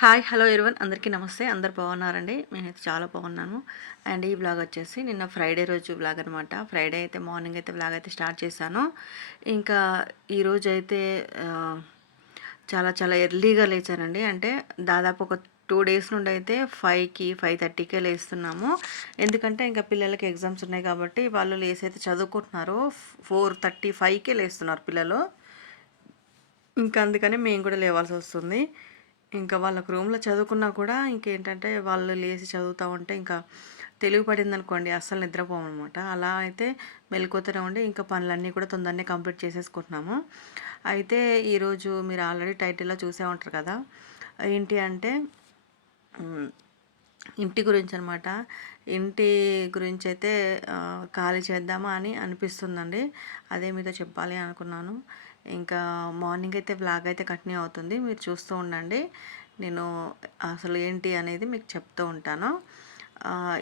Hi hello ఇరవన్ అందరికీ నమస్తే. అందరు బాగున్నారండి? నేనైతే చాలా బాగున్నాను. అండ్ ఈ బ్లాగ్ వచ్చేసి నిన్న ఫ్రైడే రోజు బ్లాగ్ అనమాట ఫ్రైడే అయితే మార్నింగ్ అయితే బ్లాగ్ అయితే స్టార్ట్ చేశాను. ఇంకా ఈరోజు అయితే చాలా చాలా ఎర్లీగా లేచానండి. అంటే దాదాపు ఒక టూ డేస్ నుండి అయితే ఫైవ్కి ఫైవ్ థర్టీకే లేస్తున్నాము. ఎందుకంటే ఇంకా పిల్లలకి ఎగ్జామ్స్ ఉన్నాయి కాబట్టి వాళ్ళు లేసి అయితే చదువుకుంటున్నారు. ఫోర్ థర్టీ ఫైవ్కే లేస్తున్నారు పిల్లలు. ఇంకా అందుకని మేము కూడా లేవాల్సి వస్తుంది. ఇంకా వాళ్ళకు రూమ్లో చదువుకున్నా కూడా ఇంకేంటంటే వాళ్ళు లేచి చదువుతూ ఉంటే ఇంకా తెలివి పడింది అనుకోండి అస్సలు నిద్రపోమన్నమాట అలా అయితే మెలుకుతూనే ఉండి ఇంకా పనులన్నీ కూడా తొందరనే కంప్లీట్ చేసేసుకుంటున్నాము. అయితే ఈరోజు మీరు ఆల్రెడీ టైటిల్లో చూసే ఉంటారు కదా ఏంటి అంటే ఇంటి గురించి అనమాట ఇంటి గురించి అయితే ఖాళీ చేద్దామా అని అనిపిస్తుందండి. అదే మీతో చెప్పాలి అనుకున్నాను. ఇంకా మార్నింగ్ అయితే వ్లాగ్ అయితే కంటిన్యూ అవుతుంది. మీరు చూస్తూ ఉండండి. నేను అసలు ఏంటి అనేది మీకు చెప్తూ ఉంటాను.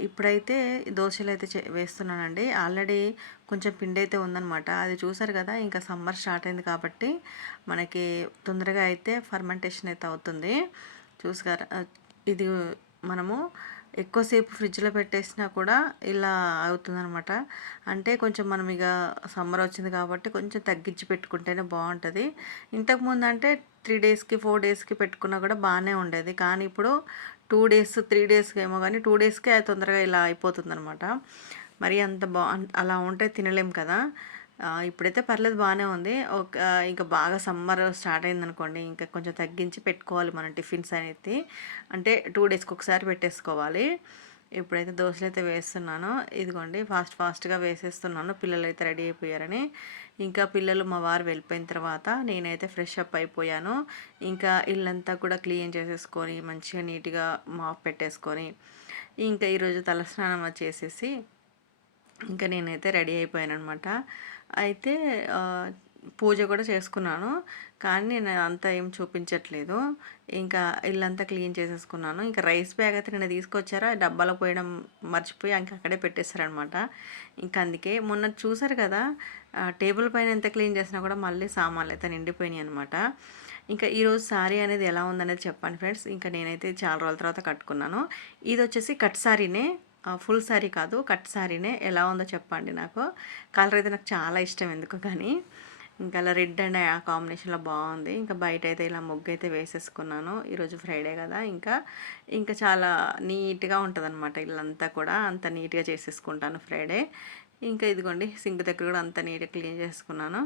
ఇప్పుడైతే దోశలు అయితే చే వేస్తున్నానండి. ఆల్రెడీ కొంచెం పిండి అయితే ఉందన్నమాట. అది చూసారు కదా ఇంకా సమ్మర్ స్టార్ట్ అయింది కాబట్టి మనకి తొందరగా అయితే ఫర్మెంటేషన్ అయితే అవుతుంది. చూసారా? ఇది మనము ఎక్కువసేపు ఫ్రిడ్జ్లో పెట్టేసినా కూడా ఇలా అవుతుందనమాట అంటే కొంచెం మనం ఇక సమ్మర్ వచ్చింది కాబట్టి కొంచెం తగ్గించి పెట్టుకుంటేనే బాగుంటుంది ఇంతకుముందు అంటే త్రీ డేస్కి ఫోర్ డేస్కి పెట్టుకున్నా కూడా బాగానే ఉండేది. కానీ ఇప్పుడు టూ డేస్ త్రీ డేస్కి ఏమో కానీ టూ డేస్కే అది తొందరగా ఇలా అయిపోతుంది మరి అంత బా అలా ఉంటే తినలేం కదా. ఇప్పుడైతే పర్లేదు బాగానే ఉంది. ఒక ఇంకా బాగా సమ్మర్ స్టార్ట్ అయిందనుకోండి ఇంకా కొంచెం తగ్గించి పెట్టుకోవాలి మనం టిఫిన్స్ అనేది. అంటే టూ డేస్కి ఒకసారి పెట్టేసుకోవాలి. ఇప్పుడైతే దోశలు అయితే వేస్తున్నాను. ఇదిగోండి ఫాస్ట్ ఫాస్ట్గా వేసేస్తున్నాను. పిల్లలు అయితే రెడీ అయిపోయారని. ఇంకా పిల్లలు మా వారు వెళ్ళిపోయిన తర్వాత నేనైతే ఫ్రెష్ అప్ అయిపోయాను. ఇంకా ఇల్లంతా కూడా క్లీన్ చేసేసుకొని మంచిగా నీట్గా మాప్ పెట్టేసుకొని ఇంకా ఈరోజు తలస్నానం చేసేసి ఇంకా నేనైతే రెడీ అయిపోయాను అనమాట అయితే పూజ కూడా చేసుకున్నాను. కానీ నేను అంతా ఏం చూపించట్లేదు. ఇంకా ఇల్లంతా క్లీన్ చేసేసుకున్నాను. ఇంకా రైస్ బ్యాగ్ అయితే నేను తీసుకొచ్చారా. డబ్బాలో పోయడం మర్చిపోయి ఇంకా అక్కడే పెట్టేశారనమాట ఇంకా అందుకే మొన్న చూసారు కదా టేబుల్ పైన ఎంత క్లీన్ చేసినా కూడా మళ్ళీ సామాన్లు అయితే నిండిపోయినాయి అనమాట ఇంకా ఈరోజు శారీ అనేది ఎలా ఉందనేది చెప్పండి ఫ్రెండ్స్. ఇంకా నేనైతే చాలా రోజుల తర్వాత కట్టుకున్నాను. ఇది వచ్చేసి కట్ శారీనే ఫుల్ శారీ కాదు కట్ శారీనే ఎలా ఉందో చెప్పండి నాకు. కలర్ అయితే నాకు చాలా ఇష్టం ఎందుకు కానీ ఇంకా అలా రెడ్ అండ్ ఆ కాంబినేషన్లో బాగుంది. ఇంకా బయట అయితే ఇలా ముగ్గు అయితే వేసేసుకున్నాను. ఈరోజు ఫ్రైడే కదా ఇంకా ఇంకా చాలా నీట్గా ఉంటుంది అనమాట ఇల్లంతా కూడా. అంత నీట్గా చేసేసుకుంటాను ఫ్రైడే. ఇంకా ఇదిగోండి సింక్ దగ్గర కూడా అంత నీట్గా క్లీన్ చేసుకున్నాను.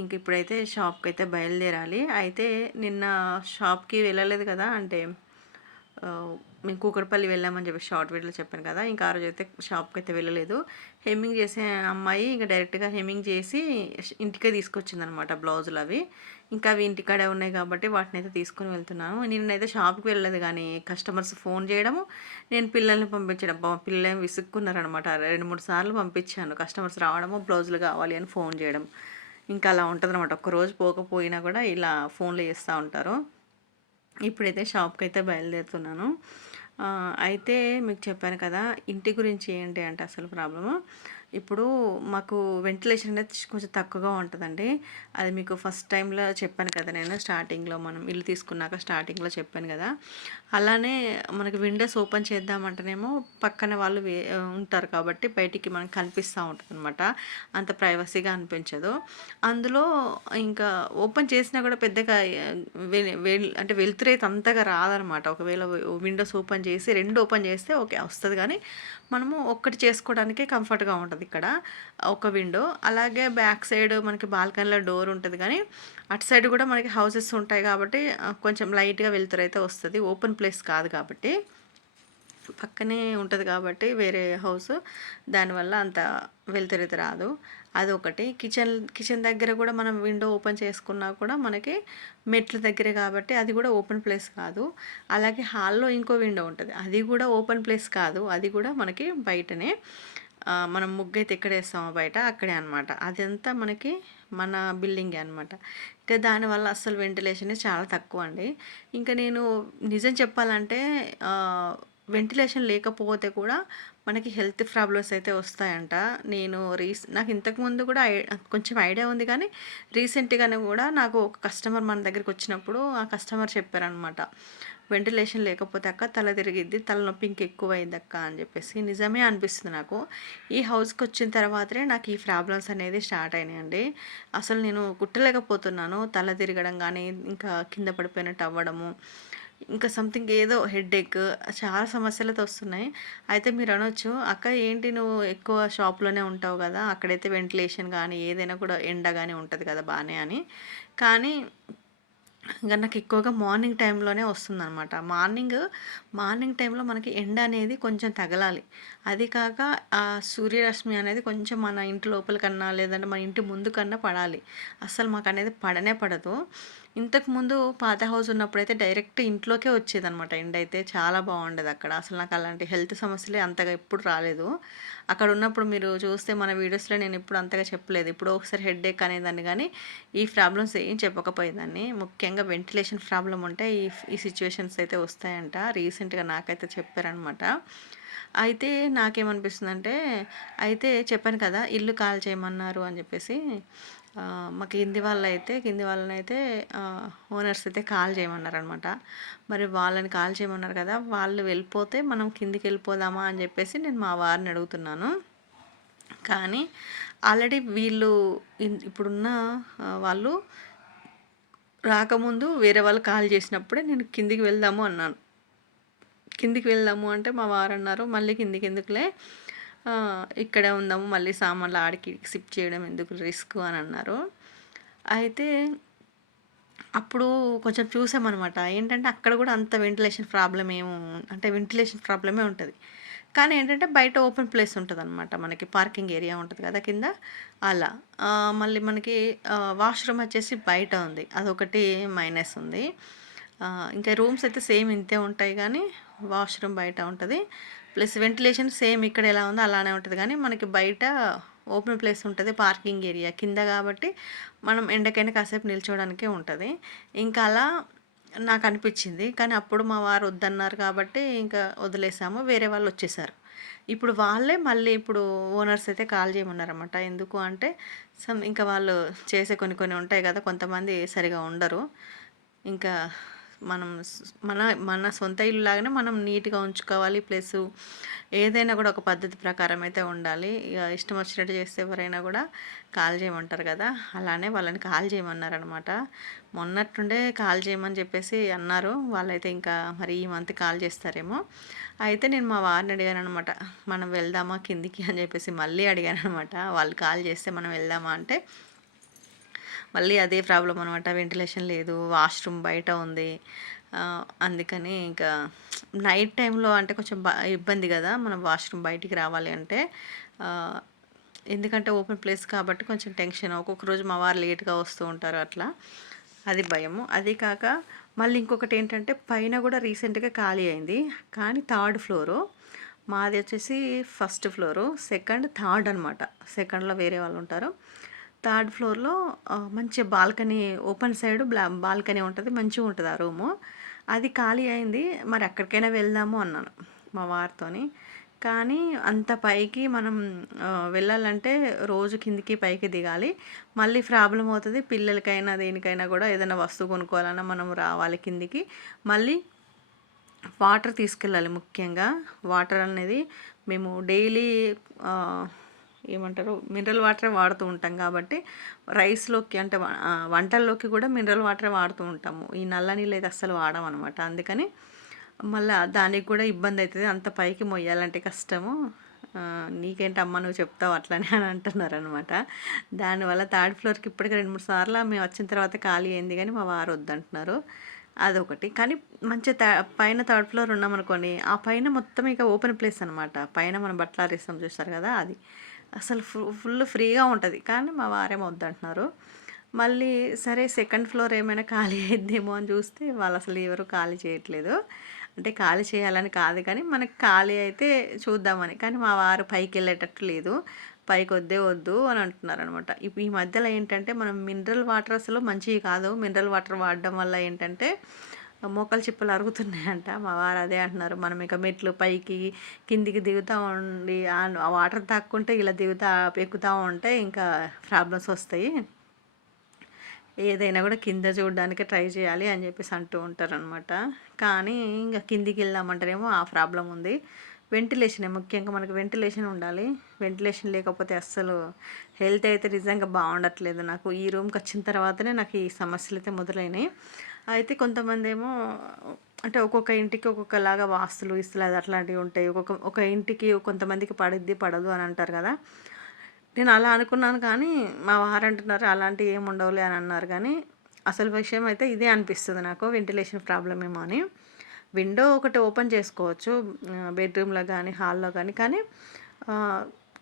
ఇంక ఇప్పుడైతే షాప్కి అయితే బయలుదేరాలి. అయితే నిన్న షాప్కి వెళ్ళలేదు కదా అంటే మేము కూకట్పల్లి వెళ్ళామని చెప్పి షార్ట్ వీడియోలో చెప్పాను కదా ఇంకా ఆ రోజు అయితే షాప్కి అయితే వెళ్ళలేదు. హెమ్మింగ్ చేసే అమ్మాయి ఇంకా డైరెక్ట్గా హెమ్మింగ్ చేసి ఇంటికే తీసుకొచ్చింది అనమాట బ్లౌజులు అవి. ఇంకా అవి ఇంటికాడే ఉన్నాయి కాబట్టి వాటిని అయితే తీసుకొని వెళ్తున్నాను. నేనైతే షాప్కి వెళ్ళలేదు కానీ కస్టమర్స్ ఫోన్ చేయడము నేను పిల్లల్ని పంపించడం పిల్లల్ని విసుక్కున్నారనమాట. రెండు మూడు సార్లు పంపించాను. కస్టమర్స్ రావడము బ్లౌజులు కావాలి అని ఫోన్ చేయడం. ఇంకా అలా ఉంటుంది అనమాట ఒక్కరోజు పోకపోయినా కూడా ఇలా ఫోన్లు చేస్తూ ఉంటారు. ఇప్పుడైతే షాప్కి అయితే బయలుదేరుతున్నాను అయితే మీకు చెప్పాను కదా ఇంటి గురించి ఏంటి అంటే అసలు ప్రాబ్లము. ఇప్పుడు మాకు వెంటిలేషన్ అనేది కొంచెం తక్కువగా ఉంటుందండి. అది మీకు ఫస్ట్ టైంలో చెప్పాను కదా నేను స్టార్టింగ్లో మనం ఇల్లు తీసుకున్నాక స్టార్టింగ్లో చెప్పాను కదా. అలానే మనకి విండోస్ ఓపెన్ చేద్దామంటేనేమో పక్కన వాళ్ళు వే ఉంటారు కాబట్టి బయటికి మనకు కనిపిస్తూ ఉంటుంది అనమాట అంత ప్రైవసీగా అనిపించదు. అందులో ఇంకా ఓపెన్ చేసినా కూడా పెద్దగా అంటే వెళ్తురైతే అంతగా రాదనమాట ఒకవేళ విండోస్ ఓపెన్ చేసి రెండు ఓపెన్ చేస్తే ఓకే వస్తుంది. కానీ మనము ఒక్కటి చేసుకోవడానికే కంఫర్ట్గా ఉంటుంది ఇక్కడ ఒక విండో అలాగే బ్యాక్ సైడ్ మనకి బాల్కనీలో డోర్ ఉంటుంది కానీ అటు సైడ్ కూడా మనకి హౌసెస్ ఉంటాయి కాబట్టి కొంచెం లైట్గా వెలుతురైతే వస్తుంది. ఓపెన్ ప్లేస్ కాదు కాబట్టి. పక్కనే ఉంటుంది కాబట్టి వేరే హౌస్ దానివల్ల అంత వెలుతురైతే రాదు. అది ఒకటి కిచెన్ కిచెన్ దగ్గర కూడా మనం విండో ఓపెన్ చేసుకున్నా కూడా మనకి మెట్ల దగ్గరే కాబట్టి అది కూడా ఓపెన్ ప్లేస్ కాదు. అలాగే హాల్లో ఇంకో విండో ఉంటుంది. అది కూడా ఓపెన్ ప్లేస్ కాదు. అది కూడా మనకి బయటనే. మనం ముగ్గు అయితే ఎక్కడ వేస్తామో బయట అక్కడే అనమాట అదంతా మనకి మన బిల్డింగే అనమాట ఇంకా దానివల్ల అస్సలు వెంటిలేషన్ చాలా తక్కువ అండి. ఇంకా నేను నిజం చెప్పాలంటే వెంటిలేషన్ లేకపోతే కూడా మనకి హెల్త్ ప్రాబ్లమ్స్ అయితే వస్తాయంట. నేను రీస్ నాకు ఇంతకుముందు కూడా ఐ కొంచెం ఐడియా ఉంది కానీ రీసెంట్గానే కూడా నాకు ఒక కస్టమర్ మన దగ్గరికి వచ్చినప్పుడు ఆ కస్టమర్ చెప్పారనమాట వెంటిలేషన్ లేకపోతే అక్క తల తిరిగిద్ది తలనొప్పి ఇంకెక్కువ అక్క అని చెప్పేసి నిజమే అనిపిస్తుంది నాకు. ఈ హౌస్కి వచ్చిన తర్వాతనే నాకు ఈ ప్రాబ్లమ్స్ అనేది స్టార్ట్ అయినాయండి. అసలు నేను కుట్టలేకపోతున్నాను తల తిరగడం కానీ ఇంకా కింద పడిపోయినట్టు అవ్వడము ఇంకా సంథింగ్ ఏదో హెడేక్ చాలా సమస్యలతో వస్తున్నాయి. అయితే మీరు అనొచ్చు అక్క ఏంటి నువ్వు ఎక్కువ షాప్లోనే ఉంటావు కదా అక్కడైతే వెంటిలేషన్ కానీ ఏదైనా కూడా ఎండ కానీ ఉంటుంది కదా బాగానే అని. కానీ ఇంకా నాకు ఎక్కువగా మార్నింగ్ టైంలోనే వస్తుందనమాట మార్నింగ్ మార్నింగ్ టైంలో మనకి ఎండ అనేది కొంచెం తగలాలి. అది కాక ఆ సూర్యరశ్మి అనేది కొంచెం మన ఇంటి లోపల కన్నా లేదంటే మన ఇంటి ముందు కన్నా పడాలి. అస్సలు మాకు అనేది పడనే పడదు. ఇంతకుముందు పాత హౌస్ ఉన్నప్పుడైతే డైరెక్ట్ ఇంట్లోకే వచ్చేదనమాట ఎండ అయితే చాలా బాగుండేది అక్కడ. అసలు నాకు అలాంటి హెల్త్ సమస్యలే అంతగా ఎప్పుడు రాలేదు. అక్కడ ఉన్నప్పుడు మీరు చూస్తే మన వీడియోస్లో నేను ఇప్పుడు అంతగా చెప్పలేదు. ఇప్పుడు ఒకసారి హెడ్ ఏక్ అనేదాన్ని కానీ ఈ ప్రాబ్లమ్స్ ఏం చెప్పకపోయేదాన్ని. ముఖ్యంగా వెంటిలేషన్ ప్రాబ్లం ఉంటే ఈ ఈ సిచ్యువేషన్స్ అయితే వస్తాయంట. రీసెంట్గా నాకైతే చెప్పారనమాట అయితే నాకేమనిపిస్తుంది అంటే అయితే చెప్పాను కదా ఇల్లు కాల్ చేయమన్నారు అని చెప్పేసి. మా కింది వాళ్ళు అయితే కింది వాళ్ళని అయితే ఓనర్స్ అయితే కాల్ చేయమన్నారనమాట. మరి వాళ్ళని కాల్ చేయమన్నారు కదా వాళ్ళు వెళ్ళిపోతే మనం కిందికి వెళ్ళిపోదామా అని చెప్పేసి నేను మా వారిని అడుగుతున్నాను. కానీ ఆల్రెడీ వీళ్ళు ఇప్పుడున్న వాళ్ళు రాకముందు వేరే వాళ్ళు కాల్ చేసినప్పుడే నేను కిందికి వెళ్దాము అన్నాను. కిందికి వెళ్దాము అంటే మా వారు అన్నారు మళ్ళీ కిందికి ఎందుకులే? ఇక్కడే ఉందాము మళ్ళీ సామాన్లు ఆడికి సిప్ చేయడం ఎందుకు రిస్క్ అని అన్నారు. అయితే అప్పుడు కొంచెం చూసామన్నమాట ఏంటంటే అక్కడ కూడా అంత వెంటిలేషన్ ప్రాబ్లం ఏమో అంటే వెంటిలేషన్ ప్రాబ్లమే ఉంటుంది. కానీ ఏంటంటే బయట ఓపెన్ ప్లేస్ ఉంటుంది అనమాట మనకి పార్కింగ్ ఏరియా ఉంటుంది కదా కింద అలా. మళ్ళీ మనకి వాష్రూమ్ వచ్చేసి బయట ఉంది అదొకటి మైనస్ ఉంది. ఇంకా రూమ్స్ అయితే సేమ్ ఇంతే ఉంటాయి కానీ వాష్రూమ్ బయట ఉంటుంది. ప్లస్ వెంటిలేషన్ సేమ్ ఇక్కడ ఎలా ఉందో అలానే ఉంటుంది. కానీ మనకి బయట ఓపెన్ ప్లేస్ ఉంటుంది పార్కింగ్ ఏరియా కింద కాబట్టి మనం ఎండకైనా కాసేపు నిల్చోవడానికే ఉంటుంది. ఇంకా అలా నాకు అనిపించింది. కానీ అప్పుడు మా వారు వద్దన్నారు కాబట్టి ఇంకా వదిలేసాము. వేరే వాళ్ళు వచ్చేసారు. ఇప్పుడు వాళ్ళే మళ్ళీ ఇప్పుడు ఓనర్స్ అయితే కాల్ చేయమన్నారన్నమాట. ఎందుకు అంటే సమ్ ఇంకా వాళ్ళు చేసే కొన్ని కొన్ని ఉంటాయి కదా కొంతమంది సరిగా ఉండరు. ఇంకా మనం మన మన సొంత ఇల్లు లాగానే మనం నీట్గా ఉంచుకోవాలి. ప్లస్ ఏదైనా కూడా ఒక పద్ధతి ప్రకారం అయితే ఉండాలి. ఇక ఇష్టం వచ్చినట్టు చేస్తే ఎవరైనా కూడా కాల్ చేయమంటారు కదా. అలానే వాళ్ళని కాల్ చేయమన్నారనమాట. మొన్నట్టుండే కాల్ చేయమని చెప్పేసి అన్నారు. వాళ్ళైతే ఇంకా మరి ఈ మంత్ కాల్ చేస్తారేమో. అయితే నేను మా వారిని అడిగాను అనమాట మనం వెళ్దామా కిందికి అని చెప్పేసి మళ్ళీ అడిగాను అనమాట వాళ్ళు కాల్ చేస్తే మనం వెళ్దామా అంటే మళ్ళీ అదే ప్రాబ్లం అనమాట వెంటిలేషన్ లేదు వాష్రూమ్ బయట ఉంది. అందుకని ఇంకా నైట్ టైంలో అంటే కొంచెం ఇబ్బంది కదా మనం వాష్రూమ్ బయటికి రావాలి అంటే. ఎందుకంటే ఓపెన్ ప్లేస్ కాబట్టి కొంచెం టెన్షన్. ఒక్కొక్క రోజు మా వారు లేట్గా వస్తూ ఉంటారు అట్లా. అది భయము. అది కాక మళ్ళీ ఇంకొకటి ఏంటంటే పైన కూడా రీసెంట్గా ఖాళీ అయింది. కానీ థర్డ్ ఫ్లోరు మాది వచ్చేసి ఫస్ట్ ఫ్లోరు సెకండ్ థర్డ్ అనమాట సెకండ్లో వేరే వాళ్ళు ఉంటారు. థర్డ్ ఫ్లోర్లో మంచి balcony open side blah balcony ఉంటుంది మంచిగా ఉంటుంది ఆ రూము. అది ఖాళీ అయింది మరి ఎక్కడికైనా వెళ్దాము అన్నాను మా వారితోని. కానీ అంత పైకి మనం వెళ్ళాలంటే రోజు కిందికి పైకి దిగాలి. మళ్ళీ ప్రాబ్లం అవుతుంది పిల్లలకైనా దేనికైనా కూడా ఏదైనా వస్తువు కొనుక్కోవాలన్నా మనం రావాలి కిందికి. మళ్ళీ వాటర్ తీసుకెళ్ళాలి ముఖ్యంగా. వాటర్ అనేది మేము డైలీ ఏమంటారు మినరల్ వాటరే వాడుతూ ఉంటాం కాబట్టి రైస్లోకి అంటే వంటల్లోకి కూడా మినరల్ వాటరే వాడుతూ ఉంటాము. ఈ నల్ల నీళ్ళు అయితే అస్సలు వాడం అనమాట అందుకని మళ్ళీ దానికి కూడా ఇబ్బంది అవుతుంది అంత పైకి మొయ్యాలంటే కష్టము. నీకేంటి అమ్మ నువ్వు చెప్తావు అట్లనే అని అంటున్నారు అనమాట దానివల్ల థర్డ్ ఫ్లోర్కి ఇప్పటికి రెండు మూడు సార్లు మేము వచ్చిన తర్వాత ఖాళీ అయింది కానీ మా వారు వద్దంటున్నారు. అదొకటి. కానీ మంచి పైన థర్డ్ ఫ్లోర్ ఉన్నామనుకోండి ఆ పైన మొత్తం ఇక ఓపెన్ ప్లేస్ అనమాట పైన మనం బట్టలు ఆరేస్తాం చూస్తారు కదా అది. అసలు ఫుల్ ఫ్రీగా ఉంటుంది. కానీ మా వారేమో వద్దంటున్నారు. మళ్ళీ సరే సెకండ్ ఫ్లోర్ ఏమైనా ఖాళీ అయిద్దేమో అని చూస్తే వాళ్ళు అసలు ఎవరు ఖాళీ చేయట్లేదు. అంటే ఖాళీ చేయాలని కాదు కానీ మనకి ఖాళీ అయితే చూద్దామని. కానీ మా వారు పైకి వెళ్ళేటట్టు లేదు. పైకి వద్దే వద్దు అని అంటున్నారు అనమాట ఇప్పుడు ఈ మధ్యలో ఏంటంటే మనం మినరల్ వాటర్ అసలు మంచివి కాదు. మినరల్ వాటర్ వాడడం వల్ల ఏంటంటే మోకాలు చిప్పలు అరుగుతున్నాయంట. మా వారు అదే అంటున్నారు. మనం ఇక మెట్లు పైకి కిందికి దిగుతూ ఉండి ఆ వాటర్ తాక్కుంటే ఇలా దిగుతా ఎక్కుతూ ఉంటే ఇంకా ప్రాబ్లమ్స్ వస్తాయి. ఏదైనా కూడా కింద చూడడానికి ట్రై చేయాలి అని చెప్పేసి అంటూ ఉంటారనమాట కానీ ఇంకా కిందికి వెళ్దామంటేనేమో ఆ ప్రాబ్లం ఉంది. వెంటిలేషనే ముఖ్యంగా మనకు వెంటిలేషన్ ఉండాలి. వెంటిలేషన్ లేకపోతే అస్సలు హెల్త్ అయితే నిజంగా బాగుండట్లేదు నాకు. ఈ రూమ్కి వచ్చిన తర్వాతనే నాకు ఈ సమస్యలు అయితే మొదలైనాయి. అయితే కొంతమంది ఏమో అంటే ఒక్కొక్క ఇంటికి ఒక్కొక్కలాగా వాస్తులు ఇస్తులు అది అట్లాంటివి ఉంటాయి. ఒక్కొక్క ఒక ఇంటికి కొంతమందికి పడిద్ది పడదు అని అంటారు కదా. నేను అలా అనుకున్నాను కానీ మా వారు అంటున్నారు అలాంటివి ఏమి ఉండవులే అని అన్నారు. కానీ అసలు విషయం అయితే ఇదే అనిపిస్తుంది నాకు వెంటిలేషన్ ప్రాబ్లం ఏమో అని. విండో ఒకటి ఓపెన్ చేసుకోవచ్చు బెడ్రూమ్లో కానీ హాల్లో కానీ. కానీ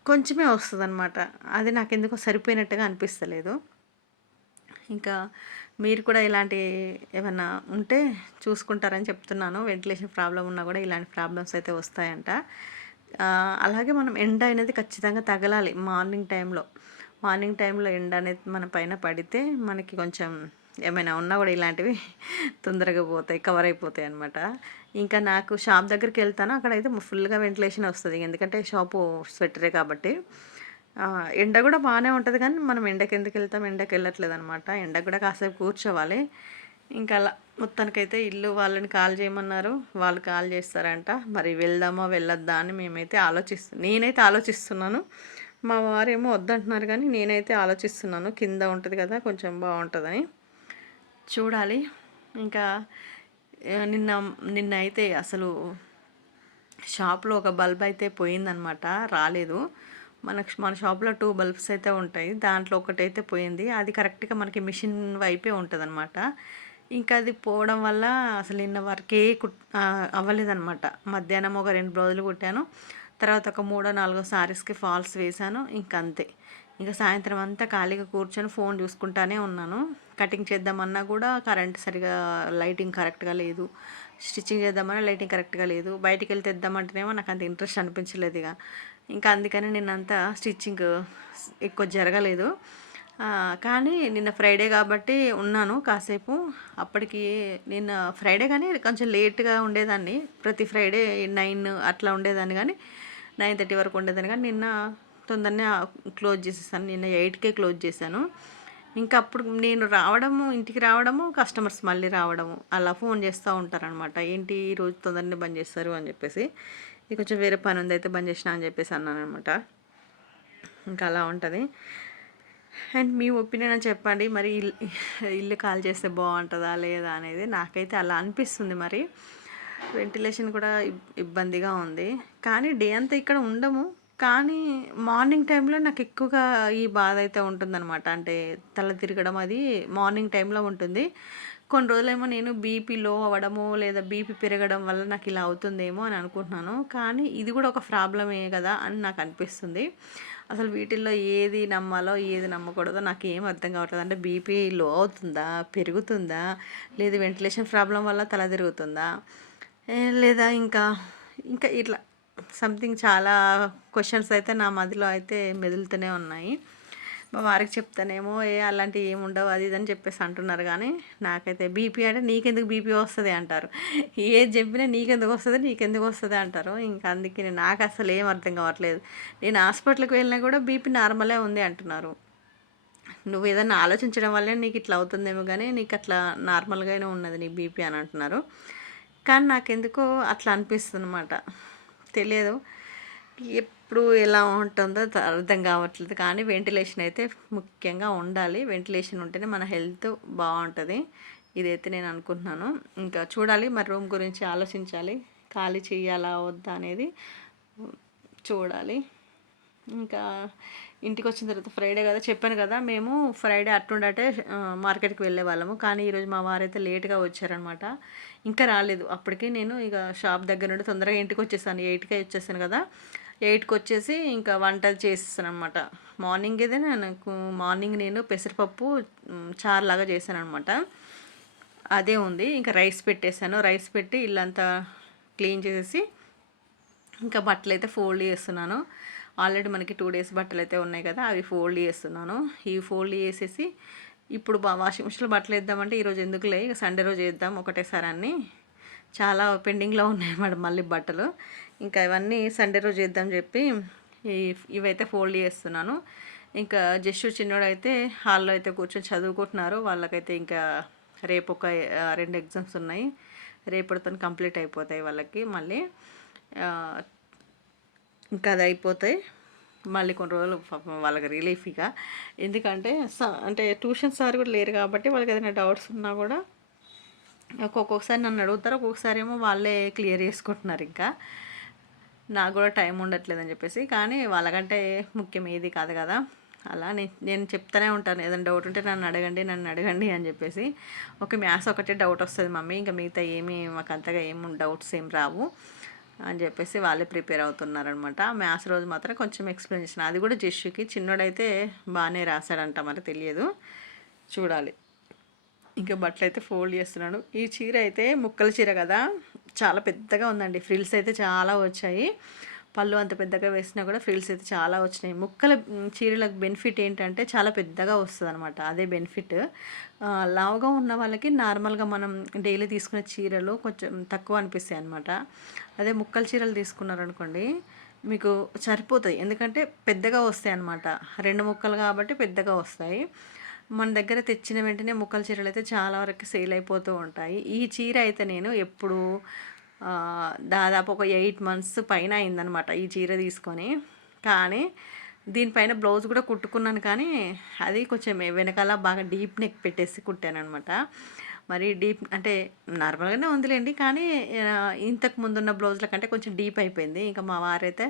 కొంచెమే వస్తుంది అనమాట అది నాకు ఎందుకో సరిపోయినట్టుగా అనిపిస్తలేదు. ఇంకా మీరు కూడా ఇలాంటి ఏమైనా ఉంటే చూసుకుంటారని చెప్తున్నాను. వెంటిలేషన్ ప్రాబ్లం ఉన్నా కూడా ఇలాంటి ప్రాబ్లమ్స్ అయితే వస్తాయంట. అలాగే మనం ఎండ అనేది ఖచ్చితంగా తగలాలి మార్నింగ్ టైంలో. మార్నింగ్ టైంలో ఎండ అనేది మన పైన పడితే మనకి కొంచెం ఏమైనా ఉన్నా కూడా ఇలాంటివి తొందరగా పోతాయి కవర్ అయిపోతాయి అనమాట ఇంకా నాకు షాప్ దగ్గరికి వెళ్తాను. అక్కడైతే ఫుల్గా వెంటిలేషన్ వస్తుంది. ఎందుకంటే షాపు స్వెటరే కాబట్టి. ఎండ కూడా బాగానే ఉంటుంది కానీ మనం ఎండకి ఎందుకు వెళ్తాం? ఎండకి వెళ్ళట్లేదు అనమాట ఎండ కూడా కాసేపు కూర్చోవాలి. ఇంకా అలా మొత్తానికైతే ఇల్లు వాళ్ళని కాల్ చేయమన్నారు. వాళ్ళు కాల్ చేస్తారంట. మరి వెళ్దామా వెళ్ళొద్దా అని మేమైతే ఆలోచిస్తు నేనైతే ఆలోచిస్తున్నాను. మా వారేమో వద్దంటున్నారు కానీ నేనైతే ఆలోచిస్తున్నాను. కింద ఉంటుంది కదా కొంచెం బాగుంటుందని. చూడాలి. ఇంకా నిన్న నిన్న అయితే అసలు షాప్లో ఒక బల్బ్ అయితే పోయిందనమాట రాలేదు. మనకు మన షాప్లో టూ బల్బ్స్ అయితే ఉంటాయి. దాంట్లో ఒకటైతే పోయింది. అది కరెక్ట్గా మనకి మిషన్ వైపే ఉంటుంది అనమాట ఇంకా అది పోవడం వల్ల అసలు నిన్న వరకే కుట్ అవ్వలేదన్నమాట. మధ్యాహ్నం ఒక రెండు రోజులు కుట్టాను. తర్వాత ఒక మూడో నాలుగో సారీస్కి ఫాల్స్ వేశాను. ఇంకంతే. అంతే ఇంకా సాయంత్రం అంతా ఖాళీగా కూర్చొని ఫోన్ చూసుకుంటానే ఉన్నాను. కటింగ్ చేద్దామన్నా కూడా కరెంట్ సరిగా లైటింగ్ కరెక్ట్గా లేదు. స్టిచ్చింగ్ చేద్దామన్నా లైటింగ్ కరెక్ట్గా లేదు. బయటికి వెళ్తే తెద్దామంటేనేమో నాకు అంత ఇంట్రెస్ట్ అనిపించలేదు ఇక. ఇంకా అందుకని నిన్నంతా స్టిచ్చింగ్ ఎక్కువ జరగలేదు. కానీ నిన్న ఫ్రైడే కాబట్టి ఉన్నాను కాసేపు. అప్పటికి నిన్న ఫ్రైడే కానీ కొంచెం లేట్గా ఉండేదాన్ని. ప్రతి ఫ్రైడే నైన్ అట్లా ఉండేదాన్ని కానీ నైన్ థర్టీ వరకు ఉండేదాన్ని కానీ నిన్న తొందరనే క్లోజ్ చేసేసాను. నిన్న ఎయిట్కే క్లోజ్ చేశాను. ఇంకా అప్పుడు నేను రావడము ఇంటికి రావడము కస్టమర్స్ మళ్ళీ రావడము అలా ఫోన్ చేస్తూ ఉంటారనమాట ఏంటి ఈరోజు తొందరనే బంద్ చేస్తారు అని చెప్పేసి. ఇది కొంచెం వేరే పని ఉంది అయితే బంద్ చేసిన అని చెప్పేసి అన్నాను అనమాట. ఇంకా అలా ఉంటుంది. అండ్ మీ ఒపీనియన్ చెప్పండి మరి ఇల్లు ఇల్లు కాల్ చేస్తే బాగుంటుందా లేదా అనేది నాకైతే అలా అనిపిస్తుంది మరి. వెంటిలేషన్ కూడా ఇబ్బందిగా ఉంది. కానీ డే అంతా ఇక్కడ ఉండము. కానీ మార్నింగ్ టైంలో నాకు ఎక్కువగా ఈ బాధ అయితే ఉంటుందన్నమాట. అంటే తల తిరగడం అది మార్నింగ్ టైంలో ఉంటుంది. కొన్ని రోజులేమో నేను బీపీ లో అవ్వడము లేదా బీపీ పెరగడం వల్ల నాకు ఇలా అవుతుందేమో అని అనుకుంటున్నాను. కానీ ఇది కూడా ఒక ప్రాబ్లమే కదా అని నాకు అనిపిస్తుంది. అసలు వీటిల్లో ఏది నమ్మాలో ఏది నమ్మకూడదో నాకు ఏం అర్థం కావట్లేదు. అంటే బీపీ లో అవుతుందా? పెరుగుతుందా? లేదా వెంటిలేషన్ ప్రాబ్లం వల్ల తల తిరుగుతుందా? లేదా ఇంకా ఇంకా ఇట్లా సంథింగ్ చాలా క్వశ్చన్స్ అయితే నా మదిలో అయితే మెదులుతూనే ఉన్నాయి. మా వారికి చెప్తానేమో ఏ అలాంటివి ఏమి ఉండవు అది ఇది అని చెప్పేసి అంటున్నారు. కానీ నాకైతే బీపీ అంటే నీకెందుకు బీపీ వస్తుంది అంటారు. ఏది చెప్పినా నీకెందుకు వస్తుంది నీకెందుకు వస్తుంది అంటారు. ఇంకా అందుకే నాకు అసలు ఏం అర్థం కావట్లేదు. నేను హాస్పిటల్కి వెళ్ళినా కూడా బీపీ నార్మలే ఉంది అంటున్నారు. నువ్వు ఏదైనా ఆలోచించడం వల్లే నీకు ఇట్లా అవుతుందేమో కానీ నీకు అట్లా నార్మల్గానే ఉన్నది నీ బీపీ అని అంటున్నారు. కానీ నాకెందుకో అట్లా అనిపిస్తుంది అనమాట తెలియదు ఇప్పుడు ఎలా ఉంటుందో అర్థం కావట్లేదు. కానీ వెంటిలేషన్ అయితే ముఖ్యంగా ఉండాలి. వెంటిలేషన్ ఉంటేనే మన హెల్త్ బాగుంటుంది. ఇదైతే నేను అనుకుంటున్నాను. ఇంకా చూడాలి. మరి రూమ్ గురించి ఆలోచించాలి. ఖాళీ చేయాలా? వద్దా? అనేది చూడాలి. ఇంకా ఇంటికి వచ్చిన తర్వాత ఫ్రైడే కదా? చెప్పాను కదా? మేము ఫ్రైడే అట్టుండటే మార్కెట్కి వెళ్ళే వాళ్ళము. కానీ ఈరోజు మా వారైతే లేట్గా వచ్చారనమాట. ఇంకా రాలేదు. అప్పటికి నేను ఇక షాప్ దగ్గర నుండి తొందరగా ఇంటికి వచ్చేసాను. ఎయిట్కే వచ్చేసాను కదా. ఎయిట్కి వచ్చేసి ఇంకా వంటలు చేసేసాను అనమాట మార్నింగ్ అయితే నాకు మార్నింగ్ నేను పెసరపప్పు చారులాగా చేశాను అనమాట అదే ఉంది. ఇంకా రైస్ పెట్టేశాను. రైస్ పెట్టి ఇల్లంతా క్లీన్ చేసేసి ఇంకా బట్టలు అయితే ఫోల్డ్ చేస్తున్నాను. ఆల్రెడీ మనకి టూ డేస్ బట్టలు అయితే ఉన్నాయి కదా అవి ఫోల్డ్ చేస్తున్నాను. ఇవి ఫోల్డ్ చేసేసి ఇప్పుడు వాషింగ్ మిషన్లో బట్టలు వేద్దామంటే ఈరోజు ఎందుకులే? ఇక సండే రోజు వేద్దాం ఒకటేసారి అన్నీ. చాలా పెండింగ్లో ఉన్నాయి మేడం మళ్ళీ బట్టలు. ఇంకా ఇవన్నీ సండే రోజు చేద్దాం చెప్పి ఇవైతే ఫోల్డ్ చేస్తున్నాను. ఇంకా జస్ట్ చిన్నోడు అయితే హాల్లో అయితే కూర్చొని చదువుకుంటున్నారు. వాళ్ళకైతే ఇంకా రేపు ఒక రెండు ఎగ్జామ్స్ ఉన్నాయి. రేపటితో కంప్లీట్ అయిపోతాయి వాళ్ళకి మళ్ళీ. ఇంకా అది అయిపోతాయి. మళ్ళీ కొన్ని రోజులు వాళ్ళకి రిలీఫ్గా ఎందుకంటే స- అంటే ట్యూషన్ సార్ కూడా లేరు కాబట్టి వాళ్ళకి ఏదైనా డౌట్స్ ఉన్నా కూడా ఒక్కొక్కసారి నన్ను అడుగుతారు ఒక్కొక్కసారి ఏమో వాళ్ళే క్లియర్ చేసుకుంటున్నారు ఇంకా. నాకు కూడా టైం ఉండట్లేదని చెప్పేసి కానీ వాళ్ళకంటే ముఖ్యం ఏది కాదు కదా. అలా నేను నేను చెప్తానే ఉంటాను ఏదైనా డౌట్ ఉంటే నన్ను అడగండి నన్ను అడగండి అని చెప్పేసి. ఒక మ్యాథ్స్ ఒకటే డౌట్ వస్తుంది మమ్మీ ఇంకా మిగతా ఏమీ మాకు అంతగా ఏం డౌట్స్ ఏం రావు అని చెప్పేసి వాళ్ళే ప్రిపేర్ అవుతున్నారనమాట. మ్యాథ్స్ రోజు మాత్రం కొంచెం ఎక్స్ప్లెయిన్ చేసిన అది కూడా జస్సుకి చిన్నోడైతే బాగానే రాశాడంట మరి తెలియదు. చూడాలి. ఇంకా బట్టలు అయితే ఫోల్డ్ చేస్తున్నాడు ఈ చీర అయితే ముక్కల చీర కదా చాలా పెద్దగా ఉందండి. ఫ్రిల్స్ అయితే చాలా వచ్చాయి. పళ్ళు అంత పెద్దగా వేసినా కూడా ఫ్రిల్స్ అయితే చాలా వచ్చినాయి. ముక్కల చీరలకు బెనిఫిట్ ఏంటంటే చాలా పెద్దగా వస్తుంది అనమాట అదే బెనిఫిట్. లావుగా ఉన్న వాళ్ళకి నార్మల్గా మనం డైలీ తీసుకునే చీరలు కొంచెం తక్కువ అనిపిస్తాయి అనమాట అదే ముక్కల చీరలు తీసుకున్నారనుకోండి మీకు సరిపోతాయి. ఎందుకంటే పెద్దగా వస్తాయి అన్నమాట రెండు ముక్కలు కాబట్టి పెద్దగా వస్తాయి. మన దగ్గర తెచ్చిన వెంటనే ముక్కల చీరలు అయితే చాలా వరకు సేల్ అయిపోతూ ఉంటాయి. ఈ చీర అయితే నేను ఎప్పుడు దాదాపు ఒక ఎయిట్ మంత్స్ పైన అయిందనమాట ఈ చీర తీసుకొని. కానీ దీనిపైన బ్లౌజ్ కూడా కుట్టుకున్నాను కానీ అది కొంచెం వెనకాల బాగా డీప్ నెక్ పెట్టేసి కుట్టాను అనమాట మరి డీప్ అంటే నార్మల్గానే ఉందిలేండి కానీ ఇంతకు ముందున్న బ్లౌజ్ల కంటే కొంచెం డీప్ అయిపోయింది. ఇంకా మా వారైతే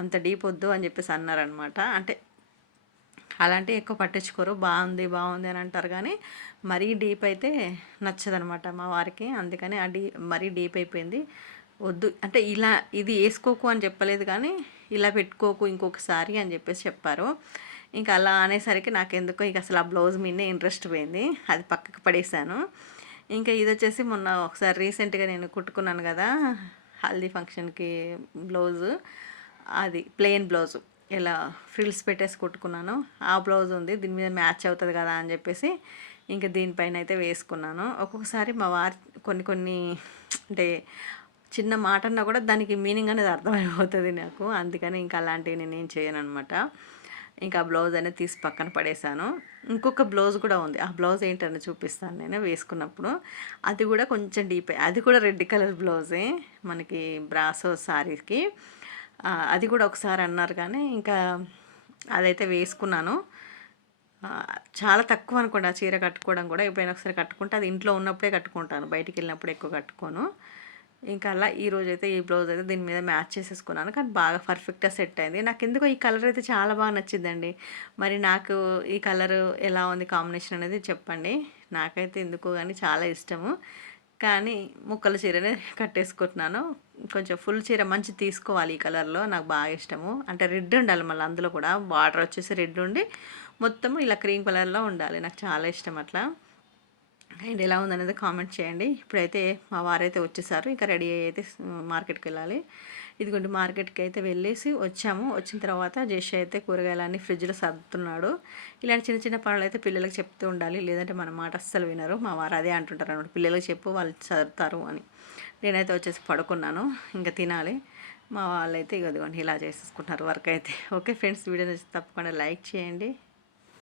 అంత డీప్ వద్దు అని చెప్పేసి అన్నారనమాట అంటే అలాంటి ఎక్కువ పట్టించుకోరు. బాగుంది బాగుంది అని అంటారు కానీ మరీ డీప్ అయితే నచ్చదనమాట మా వారికి. అందుకని ఆ డీ మరీ డీప్ అయిపోయింది. వద్దు. అంటే ఇలా ఇది వేసుకోకు అని చెప్పలేదు కానీ ఇలా పెట్టుకోకు ఇంకొకసారి అని చెప్పేసి చెప్పారు. ఇంకా అలా అనేసరికి నాకు ఎందుకో ఇక అసలు ఆ బ్లౌజ్ మీదే ఇంట్రెస్ట్ పోయింది. అది పక్కకు పడేశాను ఇంకా ఇది వచ్చేసి మొన్న ఒకసారి రీసెంట్గా నేను కుట్టుకున్నాను కదా హల్దీ ఫంక్షన్కి బ్లౌజు. అది ప్లెయిన్ బ్లౌజు. ఇలా ఫ్రిల్స్ పెట్టేసి కుట్టుకున్నాను. ఆ బ్లౌజ్ ఉంది దీని మీద మ్యాచ్ అవుతుంది కదా అని చెప్పేసి ఇంకా దీనిపైన అయితే వేసుకున్నాను. ఒక్కొక్కసారి మా వారి కొన్ని కొన్ని అంటే చిన్న మాట అన్నా కూడా దానికి మీనింగ్ అనేది అర్థమైపోతుంది నాకు. అందుకని ఇంకా అలాంటివి నేను ఏం చేయను అనమాట ఇంకా బ్లౌజ్ అనేది తీసి పక్కన పడేశాను. ఇంకొక బ్లౌజ్ కూడా ఉంది. ఆ బ్లౌజ్ ఏంటని చూపిస్తాను నేను వేసుకున్నప్పుడు. అది కూడా కొంచెం డీప్ అది కూడా రెడ్ కలర్ బ్లౌజే మనకి బ్రాసో శారీకి అది కూడా ఒకసారి అన్నారు కానీ ఇంకా అదైతే వేసుకున్నాను. చాలా తక్కువ అనుకోండి ఆ చీర కట్టుకోవడం కూడా. ఎప్పుడైనా ఒకసారి కట్టుకుంటే అది ఇంట్లో ఉన్నప్పుడే కట్టుకుంటాను. బయటికి వెళ్ళినప్పుడు ఎక్కువ కట్టుకోను. ఇంకా అలా ఈ రోజు అయితే ఈ బ్లౌజ్ అయితే దీని మీద మ్యాచ్ చేసేసుకున్నాను. కానీ బాగా పర్ఫెక్ట్గా సెట్ అయింది. నాకు ఎందుకో ఈ కలర్ అయితే చాలా బాగా నచ్చిందండి. మరి నాకు ఈ కలర్ ఎలా ఉంది కాంబినేషన్ అనేది చెప్పండి. నాకైతే ఎందుకో కానీ చాలా ఇష్టము. కానీ ముక్కల చీరనే కట్టేసుకుంటున్నాను. కొంచెం ఫుల్ చీర మంచి తీసుకోవాలి ఈ కలర్లో నాకు బాగా ఇష్టము. అంటే రెడ్ ఉండాలి మళ్ళీ అందులో కూడా. బార్డర్ వచ్చేసి రెడ్ ఉండి మొత్తం ఇలా క్రీమ్ కలర్లో ఉండాలి. నాకు చాలా ఇష్టం అట్లా. అండ్ ఎలా ఉందనేది కామెంట్ చేయండి. ఇప్పుడైతే మా వారైతే వచ్చేసారు. ఇంకా రెడీ అయితే మార్కెట్కి వెళ్ళాలి. ఇదిగోండి మార్కెట్కి అయితే వెళ్ళేసి వచ్చాము. వచ్చిన తర్వాత జేష్ అయితే కూరగాయలన్నీ ఫ్రిడ్జ్లో సర్దుతున్నాడు. ఇలాంటి చిన్న చిన్న పనులు అయితే పిల్లలకు చెప్తూ ఉండాలి. లేదంటే మన మాట అస్సలు వినరు. మా వారు అదే అంటుంటారు అనమాట పిల్లలకు చెప్పు వాళ్ళు చదువుతారు అని. నేనైతే వచ్చేసి పడుకున్నాను. ఇంకా తినాలి. మా వాళ్ళైతే ఇదిగోండి ఇలా చేసేసుకుంటున్నారు వర్క్ అయితే. ఓకే ఫ్రెండ్స్ వీడియో తప్పకుండా లైక్ చేయండి.